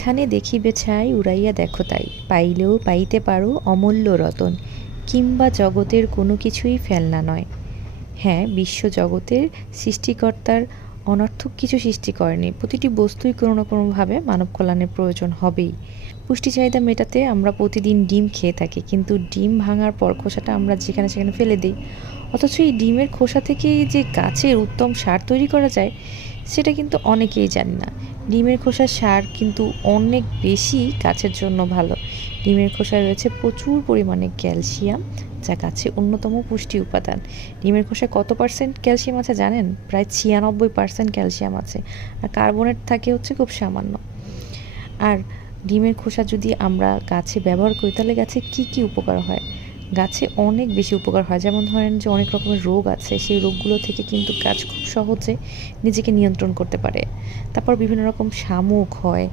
যেখানে দেখিবে ছাই, উড়াইয়া দেখো তাই। পাইলেও পাইতে পারো অমূল্য রতন, কিংবা জগতের কোনো কিছুই ফেলনা নয়। হ্যাঁ বিশ্ব জগতের সৃষ্টিকর্তার অনর্থক কিছু সৃষ্টি করেনি। প্রতিটি বস্তুই কোনো না কোনোভাবে মানব কল্যাণের প্রয়োজন হবেই। পুষ্টি চাহিদা মেটাতে আমরা প্রতিদিন ডিম খেয়ে থাকি, কিন্তু ডিম ভাঙার পর খোসাটা আমরা যেখানে সেখানে ফেলে দিই। অথচ এই ডিমের খোসা থেকে যে গাছের উত্তম সার তৈরি করা যায় সেটা কিন্তু অনেকেই জানে না। ডিমের খোসার সার কিন্তু অনেক বেশি গাছের জন্য ভালো। ডিমের খোসায় রয়েছে প্রচুর পরিমাণে ক্যালসিয়াম, যা গাছে অন্যতম পুষ্টি উপাদান। ডিমের খোসায় কত পার্সেন্ট ক্যালসিয়াম আছে জানেন? প্রায় ছিয়ানব্বই পার্সেন্ট ক্যালসিয়াম আছে। আর কার্বনেট থাকে হচ্ছে খুব সামান্য। আর ডিমের খোসা যদি আমরা গাছে ব্যবহার করি, তাহলে গাছে কি কি উপকার হয়? গাছে অনেক বেশি উপকার হয়। যেমন ধরেন যে অনেক রকমের রোগ আছে, সেই রোগগুলো থেকে কিন্তু গাছ খুব সহজে নিজেকে নিয়ন্ত্রণ করতে পারে। তারপর বিভিন্ন রকম শামুক হয়